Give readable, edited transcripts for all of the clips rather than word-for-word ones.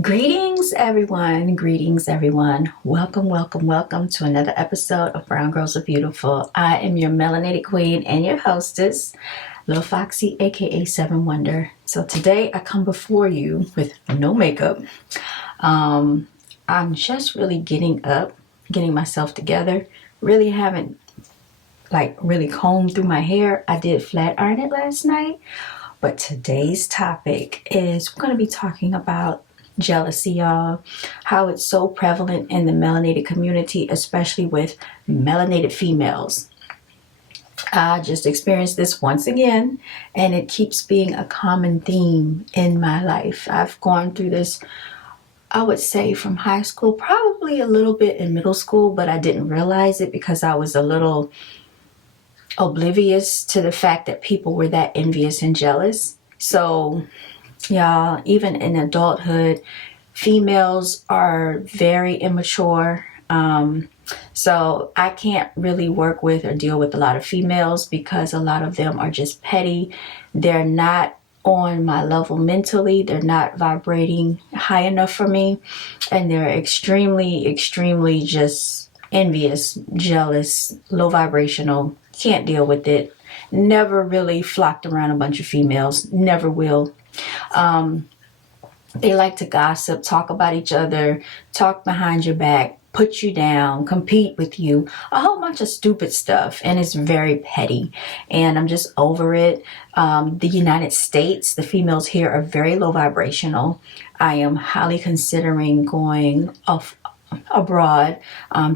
Greetings, everyone. Greetings, everyone. Welcome to another episode of Brown.Girls.Are.Beautiful. I am your melanated queen and your hostess, Little Foxy, aka Seven Wonder. So today I come before you with no makeup. I'm just really getting up, getting myself together. Really haven't really combed through my hair. I did flat iron it last night. But today's topic is we're going to be talking about jealousy, y'all. How it's so prevalent in the melanated community, especially with melanated females. I just experienced this once again, and it keeps being a common theme in my life. I've gone through this, I would say, from high school, probably a little bit in middle school, but I didn't realize it because I was a little oblivious to the fact that people were that envious and jealous. So, y'all, even in adulthood, females are very immature. So I can't really work with or deal with a lot of females because a lot of them are just petty. They're not on my level mentally. They're not vibrating high enough for me. And they're extremely just envious, jealous, low vibrational. Can't deal with it. Never really flocked around a bunch of females. Never will. They like to gossip, talk about each other, talk behind your back, put you down, compete with you, a whole bunch of stupid stuff. And it's very petty. And I'm just over it. The United States, the females here are very low vibrational. I am highly considering going off abroad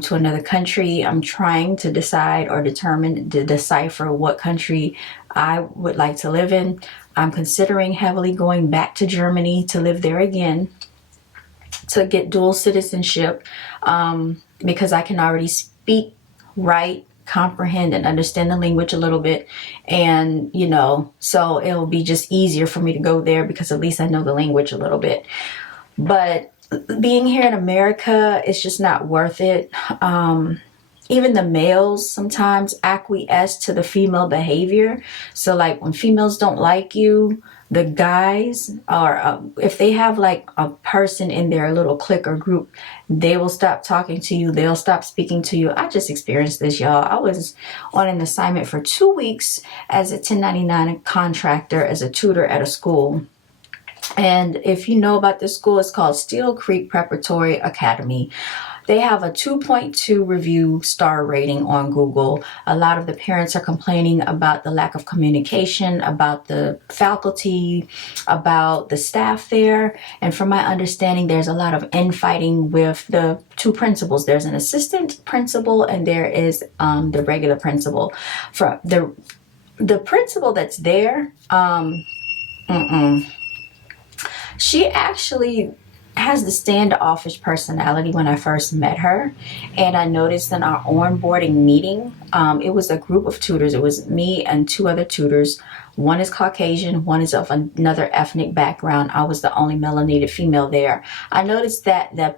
to another country. I'm trying to decide or determine to decipher what country I would like to live in. I'm considering heavily going back to Germany to live there again to get dual citizenship because I can already speak, write, comprehend, and understand the language a little bit. And, so it'll be just easier for me to go there because at least I know the language a little bit. But being here in America is just not worth it. Even the males sometimes acquiesce to the female behavior. So like when females don't like you, the guys are, if they have like a person in their little clique or group, they will stop talking to you. They'll stop speaking to you. I just experienced this, y'all. I was on an assignment for 2 weeks as a 1099 contractor, as a tutor at a school. And if you know about this school, it's called Steel Creek Preparatory Academy. They have a 2.2 review star rating on Google. A lot of the parents are complaining about the lack of communication, about the faculty, about the staff there. And from my understanding, there's a lot of infighting with the two principals. There's an assistant principal and there is the regular principal. For the principal that's there, she actually has the standoffish personality when I first met her. And I noticed in our onboarding meeting, it was a group of tutors. It was me and 2 other tutors. One is Caucasian, one is of another ethnic background. I was the only melanated female there. I noticed that the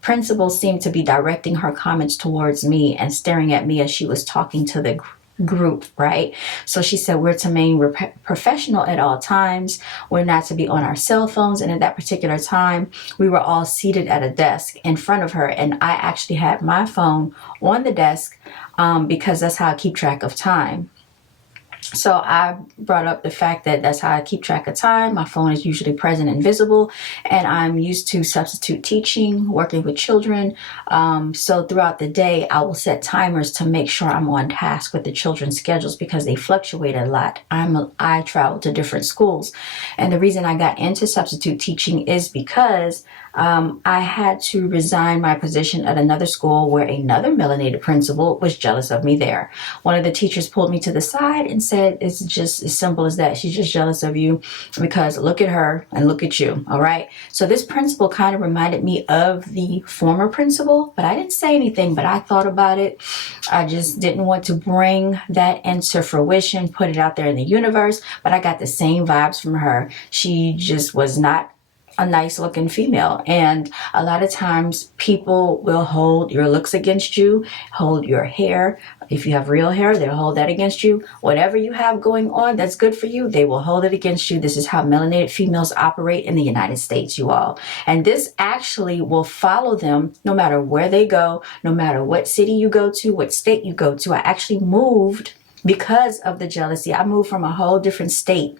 principal seemed to be directing her comments towards me and staring at me as she was talking to the group, right? So she said we're to remain professional at all times. We're not to be on our cell phones. And at that particular time, we were all seated at a desk in front of her. And I actually had my phone on the desk because that's how I keep track of time. So I brought up the fact that that's how I keep track of time. My phone is usually present and visible, and I'm used to substitute teaching, working with children. So throughout the day, I will set timers to make sure I'm on task with the children's schedules because they fluctuate a lot. I travel to different schools. And the reason I got into substitute teaching is because I had to resign my position at another school where another melanated principal was jealous of me there. One of the teachers pulled me to the side and said, it's just as simple as that. She's just jealous of you because look at her and look at you. All right. So this principal kind of reminded me of the former principal, but I didn't say anything, but I thought about it. I just didn't want to bring that into fruition, put it out there in the universe, but I got the same vibes from her. She just was not a nice looking female. And a lot of times people will hold your looks against you, hold your hair. If you have real hair, they'll hold that against you. Whatever you have going on that's good for you, they will hold it against you. This is how melanated females operate in the United States, you all. And this actually will follow them no matter where they go, no matter what city you go to, what state you go to. I actually moved because of the jealousy. I moved from a whole different state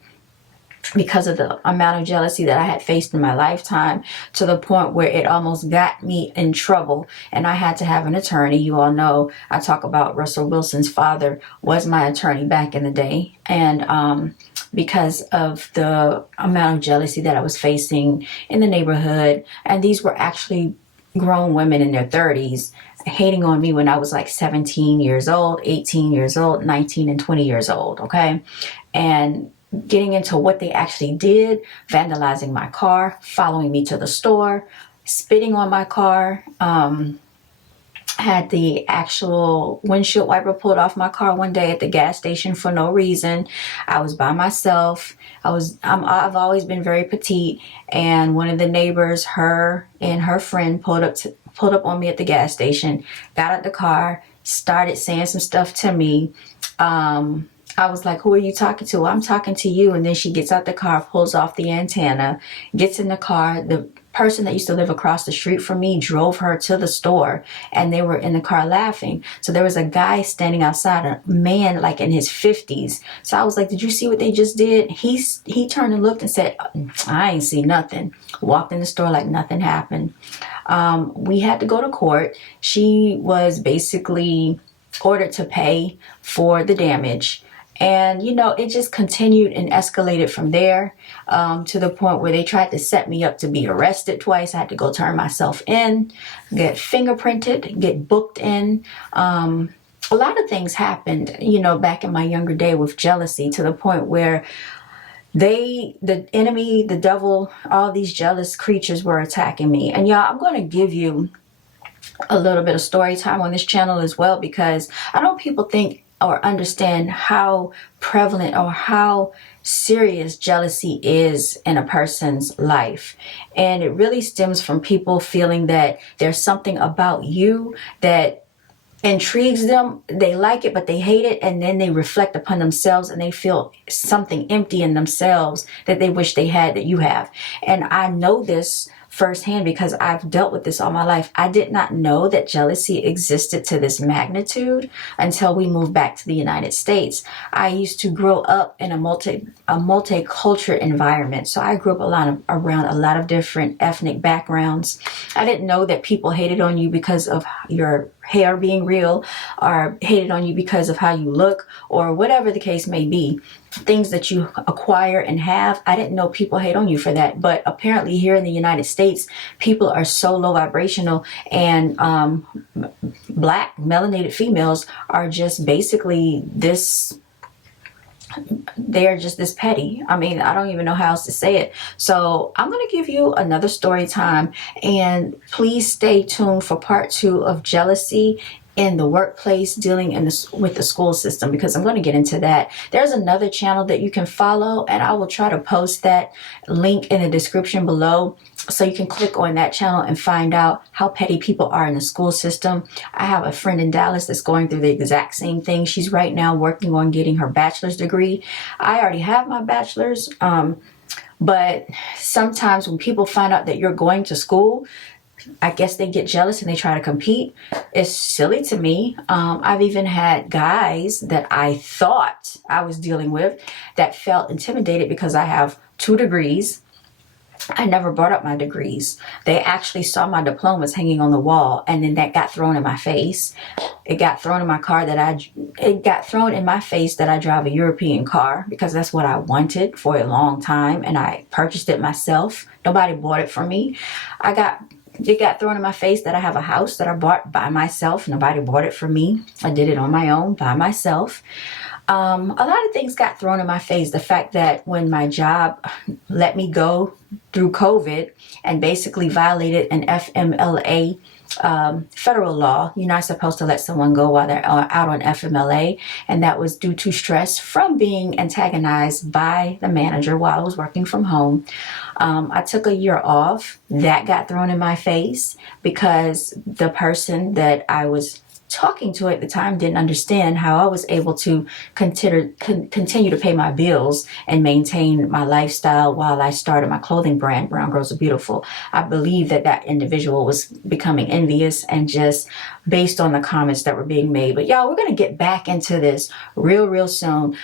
because of the amount of jealousy that I had faced in my lifetime, to the point where it almost got me in trouble and I had to have an attorney. You all know I talk about Russell Wilson's father was my attorney back in the day. And because of the amount of jealousy that I was facing in the neighborhood, and these were actually grown women in their 30s hating on me when I was like 17 years old, 18 years old, 19 and 20 years old, okay? And getting into what they actually did, vandalizing my car, following me to the store, spitting on my car, had the actual windshield wiper pulled off my car one day at the gas station for no reason. I was by myself. I've always been very petite, and one of the neighbors, her and her friend, pulled up on me at the gas station, got out the car, started saying some stuff to me. I was like, who are you talking to? I'm talking to you. And then she gets out the car, pulls off the antenna, gets in the car. The person that used to live across the street from me drove her to the store, and they were in the car laughing. So there was a guy standing outside, a man like in his 50s. So I was like, did you see what they just did? He turned and looked and said, I ain't see nothing. Walked in the store like nothing happened. We had to go to court. She was basically ordered to pay for the damage. And, you know, it just continued and escalated from there, to the point where they tried to set me up to be arrested twice. I had to go turn myself in, get fingerprinted, get booked in. A lot of things happened, you know, back in my younger day with jealousy, to the point where the enemy, the devil, all these jealous creatures were attacking me. And y'all, I'm going to give you a little bit of story time on this channel as well, because I know people think or understand how prevalent or how serious jealousy is in a person's life. And it really stems from people feeling that there's something about you that intrigues them. They like it, but they hate it. And then they reflect upon themselves and they feel something empty in themselves that they wish they had that you have. And I know this firsthand because I've dealt with this all my life. I did not know that jealousy existed to this magnitude until we moved back to the United States. I used to grow up in a multicultural environment. So I grew up around a lot of different ethnic backgrounds. I didn't know that people hated on you because of your hair being real, or hated on you because of how you look, or whatever the case may be. Things that you acquire and have, I didn't know people hate on you for that. But apparently here in the United States, people are so low vibrational, and black melanated females are just basically this, they're just this petty. I mean, I don't even know how else to say it. So I'm going to give you another story time, and please stay tuned for part 2 of jealousy in the workplace, dealing with the school system, because I'm going to get into that. There's another channel that you can follow, and I will try to post that link in the description below, so you can click on that channel and find out how petty people are in the school system. I have a friend in Dallas that's going through the exact same thing. She's right now working on getting her bachelor's degree. I already have my bachelor's, but sometimes when people find out that you're going to school, I guess they get jealous and they try to compete. It's silly to me. I've even had guys that I thought I was dealing with that felt intimidated because I have 2 degrees. I never brought up my degrees. They actually saw my diplomas hanging on the wall, and then that got thrown in my face. It got thrown in my car it got thrown in my face that I drive a European car, because that's what I wanted for a long time, and I purchased it myself. Nobody bought it for me. It got thrown in my face that I have a house that I bought by myself. Nobody bought it for me. I did it on my own by myself. A lot of things got thrown in my face. The fact that when my job let me go through COVID and basically violated an FMLA federal law. You're not supposed to let someone go while they're out on FMLA, and that was due to stress from being antagonized by the manager while I was working from home. I took a year off. That got thrown in my face because the person that I was talking to at the time didn't understand how I was able to continue to pay my bills and maintain my lifestyle while I started my clothing brand, Brown.Girls.Are.Beautiful. I believe that that individual was becoming envious and just based on the comments that were being made. But y'all, we're going to get back into this real soon.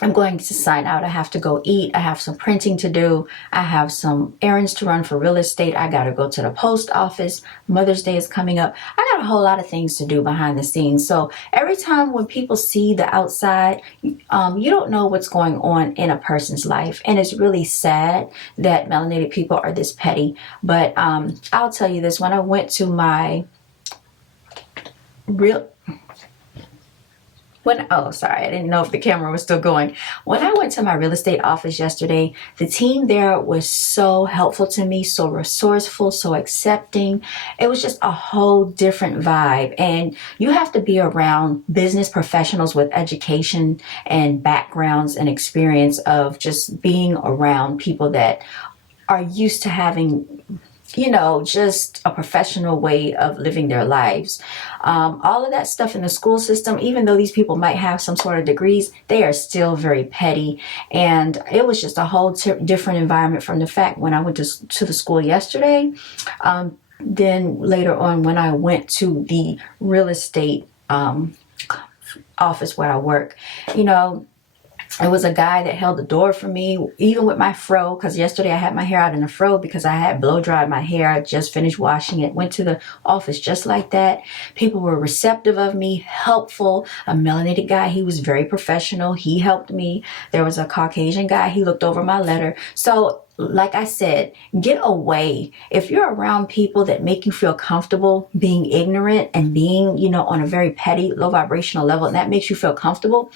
I'm going to sign out. I have to go eat. I have some printing to do. I have some errands to run for real estate. I got to go to the post office. Mother's Day is coming up. I got a whole lot of things to do behind the scenes. So every time when people see the outside, you don't know what's going on in a person's life. And it's really sad that melanated people are this petty. But I'll tell you this. When I went to my sorry, I didn't know if the camera was still going. When I went to my real estate office yesterday, the team there was so helpful to me, so resourceful, so accepting. It was just a whole different vibe. And you have to be around business professionals with education and backgrounds and experience of just being around people that are used to having, just a professional way of living their lives. All of that stuff in the school system, even though these people might have some sort of degrees, they are still very petty. And it was just a whole different environment from the fact when I went to the school yesterday. Then later on, when I went to the real estate office where I work, it was a guy that held the door for me, even with my fro, because yesterday I had my hair out in a fro because I had blow dried my hair. I just finished washing it, went to the office just like that. People were receptive of me, helpful. A melanated guy, he was very professional. He helped me. There was a Caucasian guy. He looked over my letter. So like I said, get away. If you're around people that make you feel comfortable being ignorant and being, on a very petty, low vibrational level, and that makes you feel comfortable,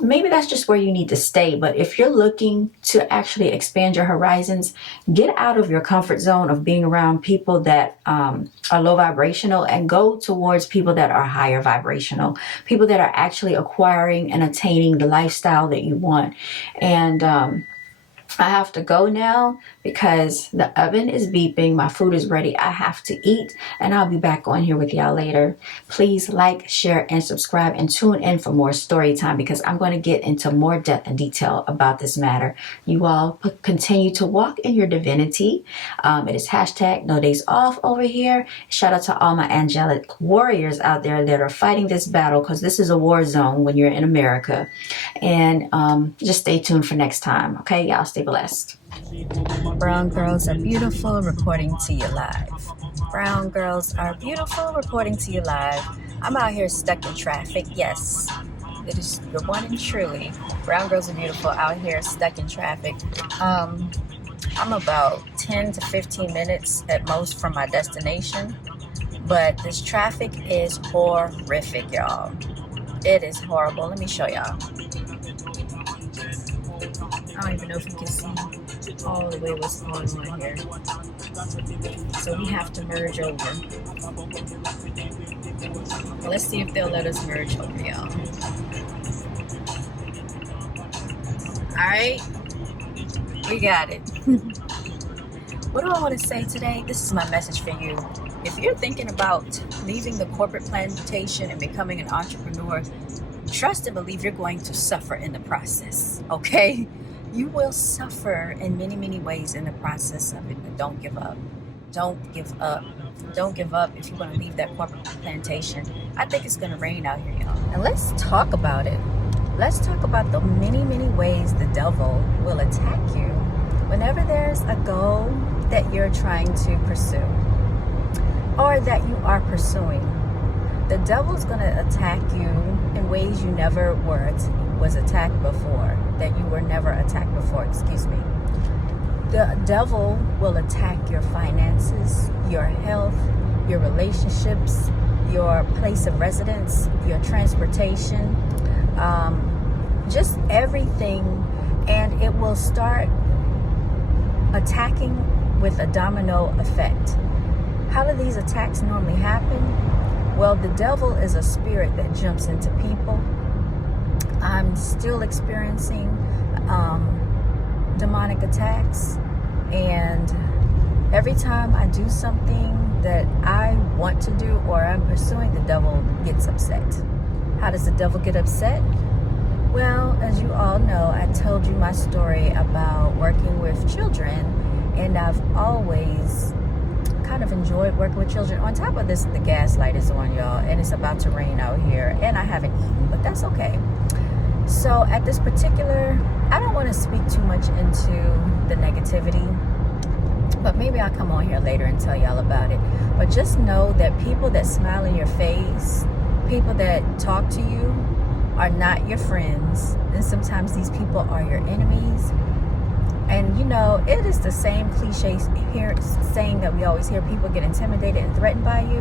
maybe that's just where you need to stay. But if you're looking to actually expand your horizons, get out of your comfort zone of being around people that are low vibrational and go towards people that are higher vibrational, people that are actually acquiring and attaining the lifestyle that you want. And I have to go now because the oven is beeping. My food is ready. I have to eat, and I'll be back on here with y'all later. Please like, share, and subscribe, and tune in for more story time because I'm going to get into more depth and detail about this matter. You all continue to walk in your divinity. It is hashtag no days off over here. Shout out to all my angelic warriors out there that are fighting this battle because this is a war zone when you're in America. And just stay tuned for next time. Okay, y'all stay blessed. Brown Girls Are Beautiful, reporting to you live. Brown Girls Are Beautiful, reporting to you live. I'm out here stuck in traffic. Yes, it is your one and truly. Brown Girls Are Beautiful out here stuck in traffic. I'm about 10 to 15 minutes at most from my destination, but this traffic is horrific, y'all. It is horrible. Let me show y'all. I don't even know if you can see all the way what's going on here. So we have to merge over. Well, let's see if they'll let us merge over, y'all. Alright, we got it. What do I want to say today? This is my message for you. If you're thinking about leaving the corporate plantation and becoming an entrepreneur, trust and believe you're going to suffer in the process, okay? You will suffer in many ways in the process of it, but don't give up. Don't give up. Don't give up if you want to leave that corporate plantation. I think it's going to rain out here, y'all. And let's talk about it. Let's talk about the many ways the devil will attack you whenever there's a goal that you're trying to pursue or that you are pursuing. The devil's going to attack you in ways you never was attacked before, that you were never attacked before, excuse me. The devil will attack your finances, your health, your relationships, your place of residence, your transportation, just everything. And it will start attacking with a domino effect. How do these attacks normally happen? Well, the devil is a spirit that jumps into people. I'm still experiencing demonic attacks, and every time I do something that I want to do or I'm pursuing, the devil gets upset. How does the devil get upset? Well, as you all know, I told you my story about working with children, and I've always kind of enjoyed working with children. On top of this, the gas light is on, y'all, and it's about to rain out here, and I haven't eaten, but that's okay. So at this particular, I don't want to speak too much into the negativity, but maybe I'll come on here later and tell y'all about it. But just know that people that smile in your face, people that talk to you, are not your friends, and sometimes these people are your enemies. And you know, it is the same cliche saying that we always hear: people get intimidated and threatened by you.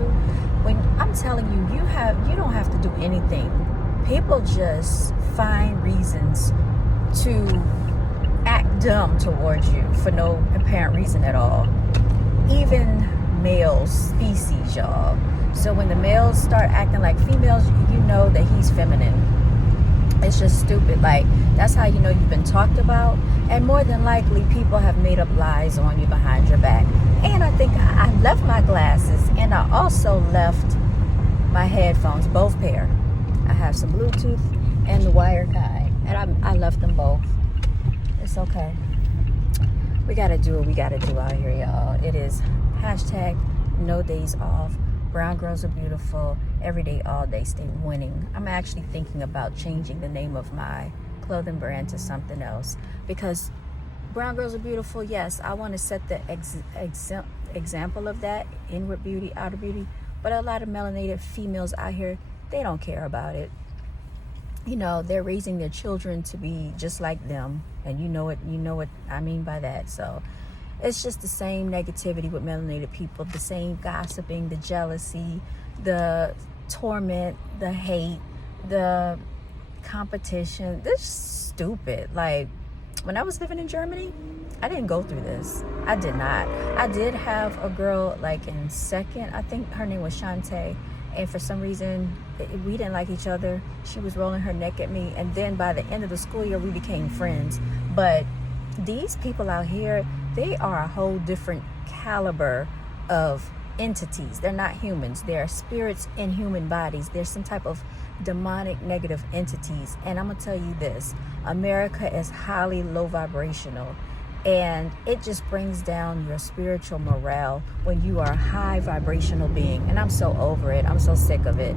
When I'm telling you, you don't have to do anything. People just find reasons to act dumb towards you for no apparent reason at all. Even male species, y'all. So when the males start acting like females, you know that he's feminine. It's just stupid. Like, that's how you know you've been talked about. And more than likely, people have made up lies on you behind your back. And I think I left my glasses, and I also left my headphones, both pair. I have some Bluetooth and the wired kind, and I left them both. It's okay. We gotta do what we gotta do out here, y'all. It is hashtag no days off. Brown girls are beautiful. Every day, all day, stay winning. I'm actually thinking about changing the name of my clothing brand to something else, because brown girls are beautiful. Yes, I want to set the example of that, inward beauty, outer beauty. But a lot of melanated females out here, they don't care about it. You know, they're raising their children to be just like them, and you know what I mean by that. So it's just the same negativity with melanated people, the same gossiping, the jealousy, the torment, the hate, the competition. This is stupid. Like, when I was living in Germany, I didn't go through this. I did not. I did have a girl, like, in second, I think her name was Shantae, and for some reason we didn't like each other. She was rolling her neck at me, and then by the end of the school year we became friends. But these people out here, they are a whole different caliber of entities. They're not humans. They're spirits in human bodies. They're some type of demonic negative entities. And I'm gonna tell you this: America is highly low vibrational, and it just brings down your spiritual morale when you are a high vibrational being. And I'm so over it. I'm so sick of it.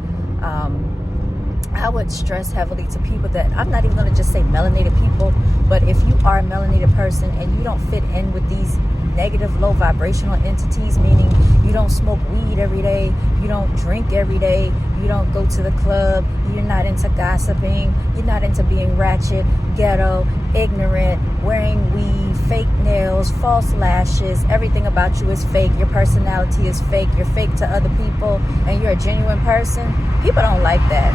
I would stress heavily to people that I'm not even going to just say melanated people, but if you are a melanated person and you don't fit in with these negative low vibrational entities, meaning you don't smoke weed every day, you don't drink every day, you don't go to the club, you're not into gossiping, you're not into being ratchet, ghetto, ignorant, wearing weed, fake nails, false lashes, everything about you is fake, your personality is fake, you're fake to other people, and you're a genuine person, people don't like that.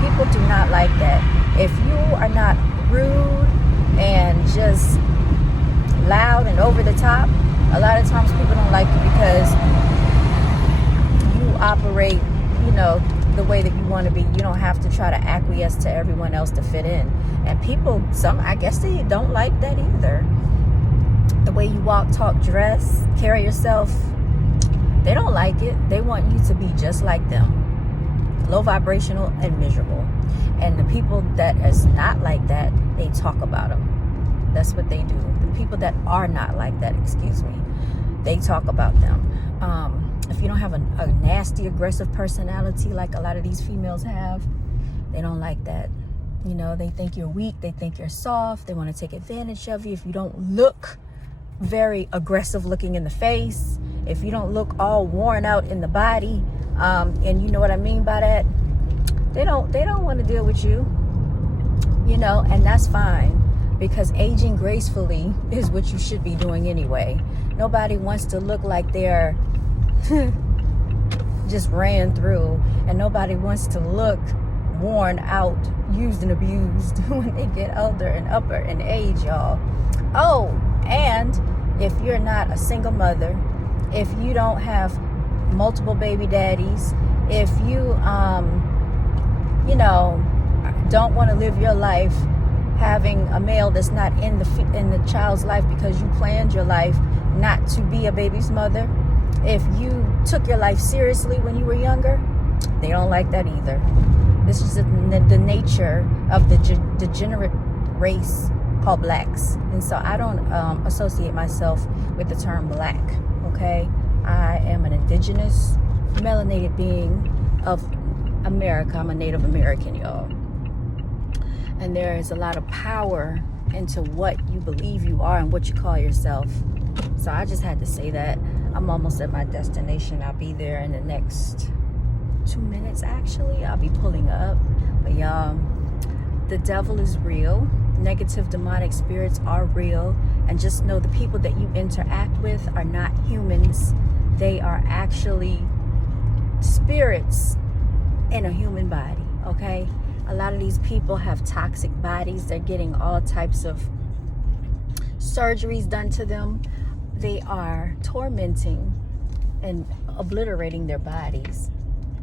People do not like that. If you are not rude and just loud and over the top, a lot of times people don't like you because you operate, you know, the way that you want to be. You don't have to try to acquiesce to everyone else to fit in. And people, I guess they don't like that either. The way you walk, talk, dress, carry yourself, they don't like it. They want you to be just like them. Low vibrational and miserable. And the people that is not like that, they talk about them. That's what they do. The people that are not like that, they talk about them. If you don't have a nasty, aggressive personality like a lot of these females have, they don't like that. You know, they think you're weak, they think you're soft, they want to take advantage of you. If you don't look very aggressive looking in the face, if you don't look all worn out in the body, and you know what I mean by that, they don't want to deal with you, you know, and that's fine, because aging gracefully is what you should be doing anyway. Nobody wants to look like they're just ran through, and nobody wants to look worn out, used and abused when they get older and upper in age, y'all. Oh, and if you're not a single mother, if you don't have multiple baby daddies, if you you know, don't want to live your life having a male that's not in the child's life because you planned your life not to be a baby's mother, if you took your life seriously when you were younger, they don't like that either. This is the nature of the degenerate race called blacks. And so I don't associate myself with the term black, okay? I am an indigenous, melanated being of America. I'm a Native American, y'all. And there is a lot of power into what you believe you are and what you call yourself. So I just had to say that. I'm almost at my destination. I'll be there in the next 2 minutes, actually. I'll be pulling up. But y'all, the devil is real. Negative demonic spirits are real. And just know the people that you interact with are not humans. They are actually spirits in a human body, okay? A lot of these people have toxic bodies. They're getting all types of surgeries done to them. They are tormenting and obliterating their bodies.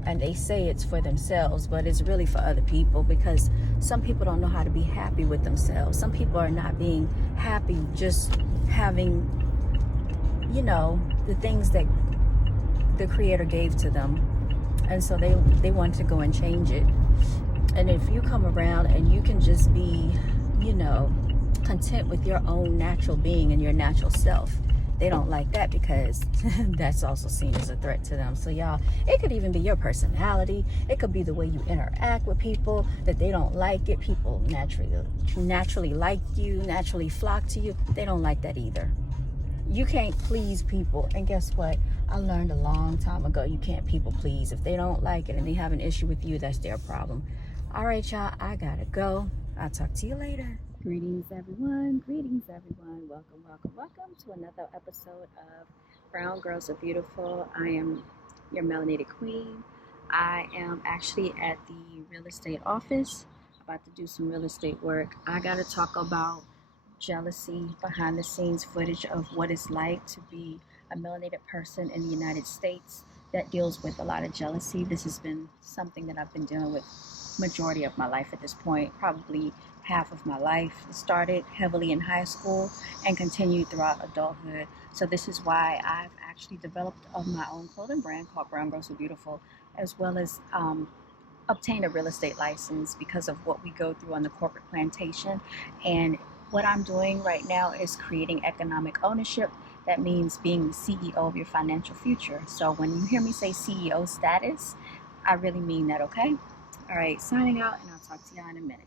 And they say it's for themselves, but it's really for other people, because some people don't know how to be happy with themselves. Some people are not being happy just having, you know, the things that the Creator gave to them. And so they want to go and change it. And if you come around and you can just be, you know, content with your own natural being and your natural self, they don't like that, because that's also seen as a threat to them. So y'all, it could even be your personality. It could be the way you interact with people, that they don't like it. People naturally like you, naturally flock to you. They don't like that either. You can't please people. And guess what? I learned a long time ago, you can't people please. If they don't like it and they have an issue with you, that's their problem. All right, y'all, I gotta go. I'll talk to you later. Greetings, everyone. Greetings, everyone. Welcome, welcome, welcome to another episode of Brown Girls Are Beautiful. I am your melanated queen. I am actually at the real estate office, about to do some real estate work. I gotta talk about jealousy, behind the scenes footage of what it's like to be a melanated person in the United States that deals with a lot of jealousy. This has been something that I've been dealing with majority of my life at this point, probably half of my life. It started heavily in high school and continued throughout adulthood. So this is why I've actually developed my own clothing brand called Brown.Girls.Are.Beautiful, as well as obtain a real estate license because of what we go through on the corporate plantation. And what I'm doing right now is creating economic ownership. That means being the CEO of your financial future. So when you hear me say CEO status, I really mean that, okay? All right, signing out, and I'll talk to y'all in a minute.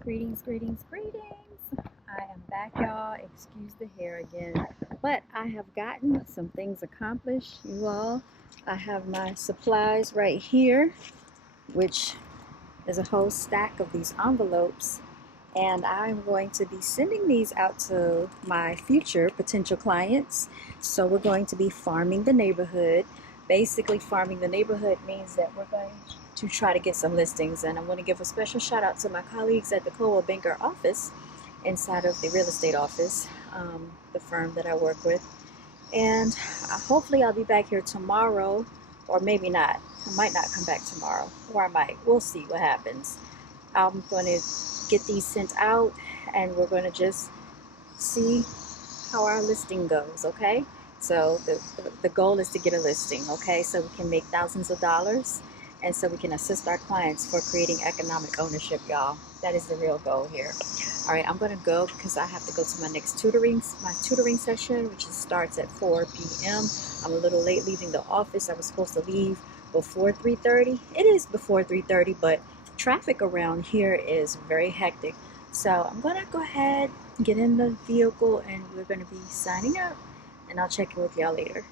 Greetings, greetings, greetings. I am back, y'all. Excuse the hair again, but I have gotten some things accomplished, you all. I have my supplies right here, which is a whole stack of these envelopes, and I'm going to be sending these out to my future potential clients. So we're going to be farming the neighborhood. Basically, farming the neighborhood means that we're going to try to get some listings, and I want to give a special shout out to my colleagues at the Coldwell Banker office inside of the real estate office, the firm that I work with. And hopefully I'll be back here tomorrow, or maybe not. I might not come back tomorrow, or I might. We'll see what happens. I'm going to get these sent out, and we're going to just see how our listing goes, okay? So the goal is to get a listing, okay? So we can make thousands of dollars, and so we can assist our clients for creating economic ownership, y'all. That is the real goal here. All right, I'm going to go because I have to go to my next tutoring session, which starts at 4 p.m. I'm a little late leaving the office. I was supposed to leave before 3:30. It is before 3:30, but traffic around here is very hectic. So I'm going to go ahead, get in the vehicle, and we're going to be signing up, and I'll check in with y'all later.